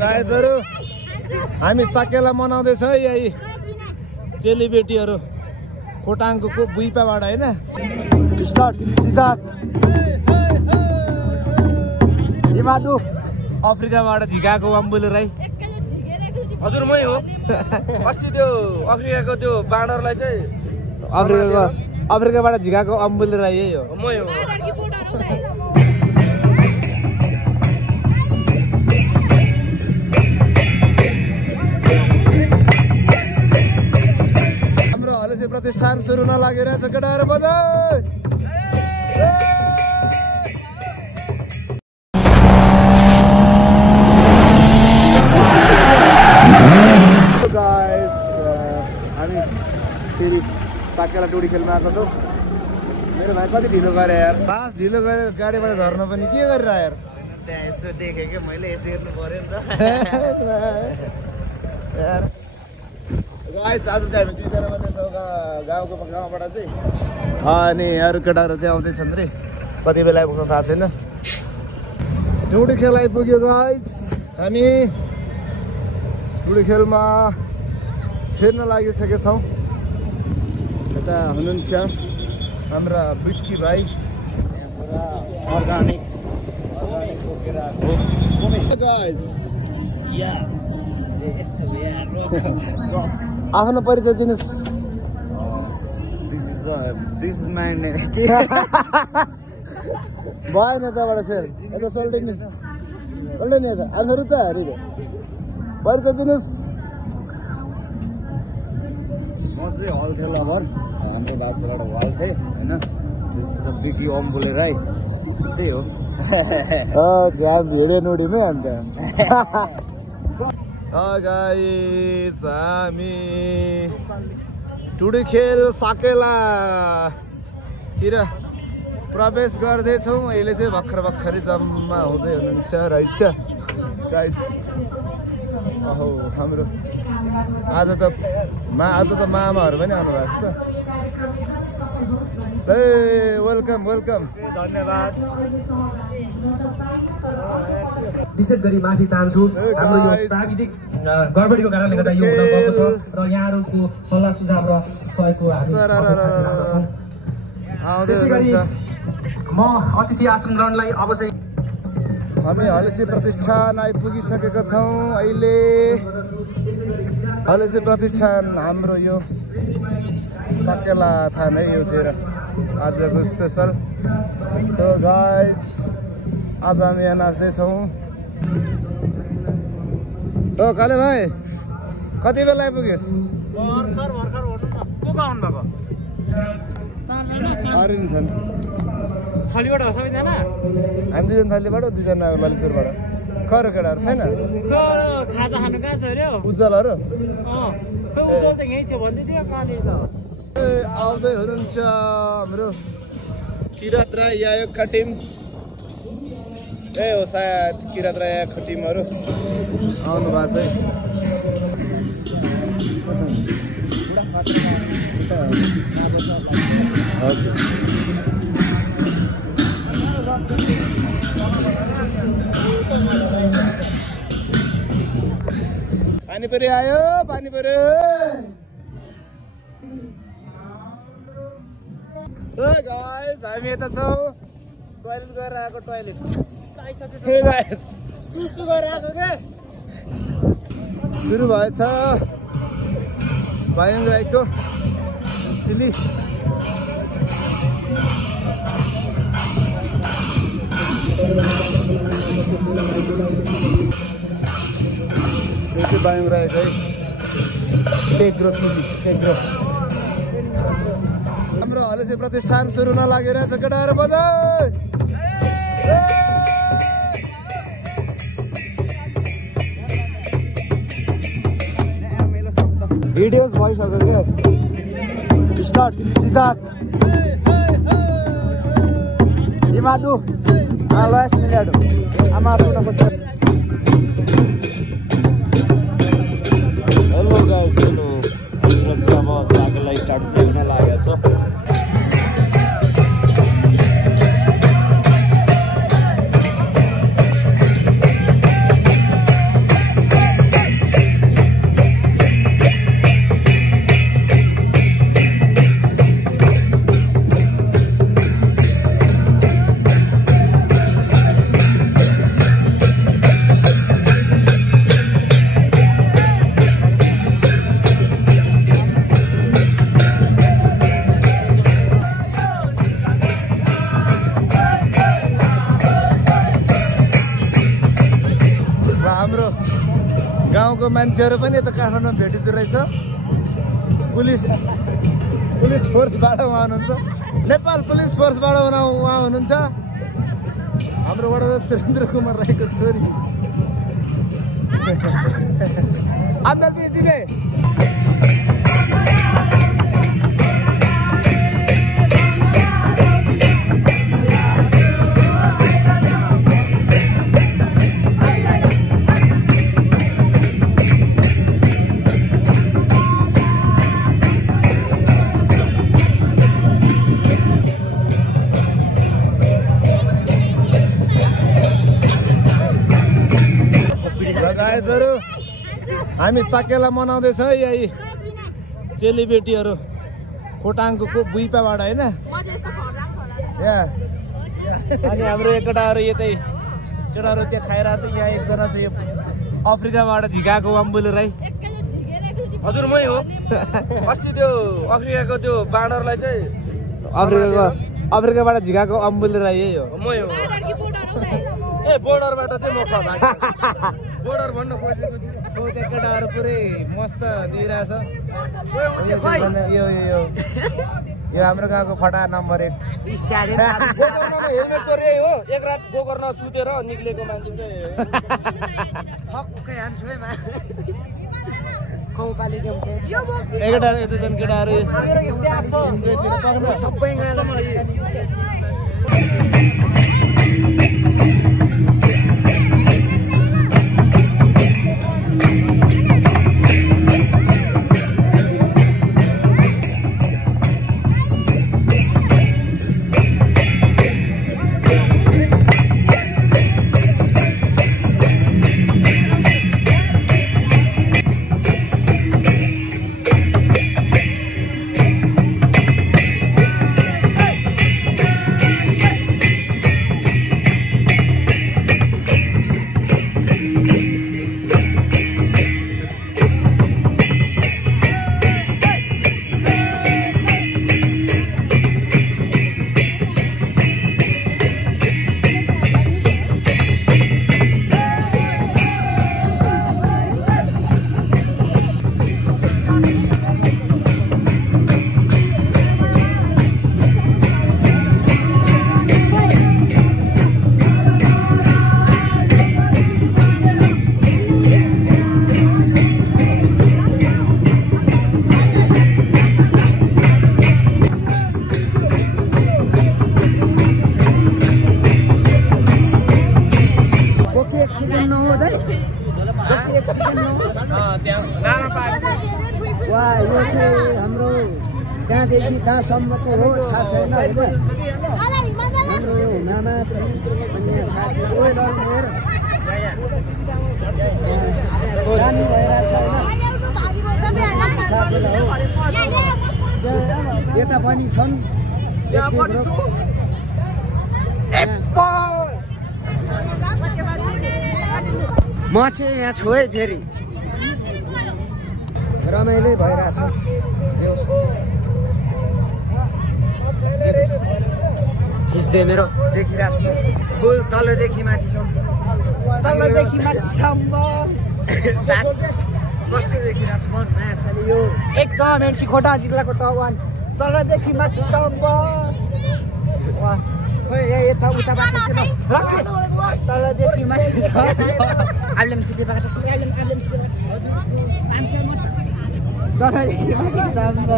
गाइजहरु हामी साकेला मनाउँदैछौँ है यही चेलीबेटीहरु खोटाङको बुइपाबाट हैन स्टार्ट सिजाक हिमादु अफ्रिकाबाट झिकाको अम्बुले राई हजुर मै हो अस्ति त्यो अफ्रिकाको त्यो बाँडरलाई चाहिँ अफ्रिकाबाट झिकाको अम्बुले राई यही हो मै हो हाम्रो हलेसी प्रतिष्ठान सुरु हुन लागिरहेछ केटाहरु बजाई हामी फेरि साकेला टोडी खेलमा आएको छौँ मेरो भाइ कति ढिलो गरे यार पास ढिलो गरे गाडीबाट झर्न पनि के गरेर यार त्यहाँ यसो देखेँ कि मैले यसो हेर्नु पर्यो नि त यार गाइस आज चाहिँ हामी दुईजना मात्रै छौँ गाउँबाट चाहिँ अनि अरू केटाहरू चाहिँ आउँदैछन् रे कति बेला आइपुग्छ थाहा छैन टोडी खेल आइपुग्यो गाइस हामी टोडी खेलमा छिर्न लागिसकेका छौँ यता हुनुहुन्छ हाम्रा बिट्टी भाइ अर्गानिक आफ्नो परिचय दिनुहोस् भएन यताबाट फेरि यता सोल्दै नि यता आन्सर त हरिको परिचय दिनुहोस् म चाहिँ हल्थे लभर हाम्रो भाषाबाट हल्थे होइन बिकी अम्बुले राई त्यही हो भिडियो नोडीमै हामी गाइस हामी टुडी खेल साकेलातिर प्रवेश गर्दैछौँ अहिले चाहिँ भर्खरै जम्मा हुँदै हुनुहुन्छ रहेछ गाइस अहो हाम्रो आज त मामाहरू पनि आउनु भएको छ त वेलकम धन्यवाद विशेष गरी माफी चाहन्छु हाम्रो यो प्राविधिक गडबडीको कारणले गर्दा यो हुन गएको छ र यहाँहरूको सल्लाह सुझाव र सहयोगको हामी म अतिथि आसन ग्रहणलाई अब चाहिँ हामी हलेसी प्रतिष्ठान आइपुगिसकेका छौँ अहिले हलेसी प्रतिष्ठान हाम्रो यो साकेला थान है यो चाहिँ आजको स्पेसल सो गाइस आज हामी यहाँ नाच्दैछौँ हो काले भाइ कति बेला आइपुगेस् छन् थलीबाट हो सबैजना हामी दुईजना थलीबाट दुईजना ललितपुरबाट खरो केटाहरू छैन खाजा खानु कहाँ छ अरे उज्जवलहरू उज्जवल चाहिँ यहीँ छ भनिदियो कहाँनिर छ आउँदै हुनुहुन्छ हाम्रो किरात राई यायोगका टिम ए हो सायद किरात राई यायोगका टिमहरू आउनु भएको चाहिँ पानी परे आयो पानी परे गाइस हामी यता छौँ टोइलेट गएर आएको टोइलेट सुसु गरेर आएको के सुरु भएछ भाइङ राईको चिली भाइङ राईकै सेग्रो चिली सेग्रो हाम्रो हलेसी प्रतिष्ठान सुरु हुन लागिरहेछ केटाहरु बजाई भिडियोस भइसक्यो के स्टार्ट सिजाक हिमादु लयस मिलाडु आमा सुनको हेलो गाइस हेलो हाम्रो चाहिँ अब साकेला स्टार्ट हुन लागेको छ हाम्रो गाउँको मान्छेहरू पनि यता काठमाडौँमा भेटिँदो रहेछ। पुलिस फोर्सबाट उहाँ हुनुहुन्छ, नेपाल पुलिस फोर्सबाट उहाँ हुनुहुन्छ। हाम्रो वडाध्यक्ष सुरेन्द्र कुमार राईको छोरी अंदर बीजी में हामी साकेला मनाउँदैछौँ है यही चेलीबेटीहरू खोटाङको बुइपाबाट हैन यहाँ अनि हाम्रो एकटाहरू यतै केटाहरू त्यहाँ खाइरहेछ। यहाँ एकजना छ यो अफ्रिकाबाट झिकाएको अम्बुले राई। हजुर मै हो। अस्ति त्यो अफ्रिकाको त्यो बाँडरलाई चाहिँ अफ्रिकाबाट झिकाएको अम्बुले राई यही हो। मै हो। ए बोर्डरबाट चाहिँ म बोर्डर भन्न खोजेको थियो। त्यो केटाहरू पुरै मस्त दिइरहेछ। यो हाम्रो गाउँको फटा नम्बर 1 हेलमेट चोरी हो। एक रात गोकर्न सुतेर निक्लेको मान्छे चाहिँ ठक्कै हान्छु है मा कौपाली देउके एकटा यता जन केटाहरू सबै गाला यो चाहिँ हाम्रो कहाँदेखि कहाँसम्मको हो थाहा छैन होइन। हाम्रो यो हुनामा अनि यहाँ साथी रानी भइरहेछ होइन साथीलाई हो। यता पनि छन् म चाहिँ यहाँ छु है। फेरि रमाइलो भइरहेछ। खिच्दै मेरो देखिरहेको फुल तलदेखि माथिसम्म कस्तो देखिरहेको छ माछाले। यो एकदम एनसी खोटा जिल्लाको टवान तलदेखि माथिसम्म। खोइ यता उताबाट तलदेखि माथिसम्म तलदेखि माथिसम्म।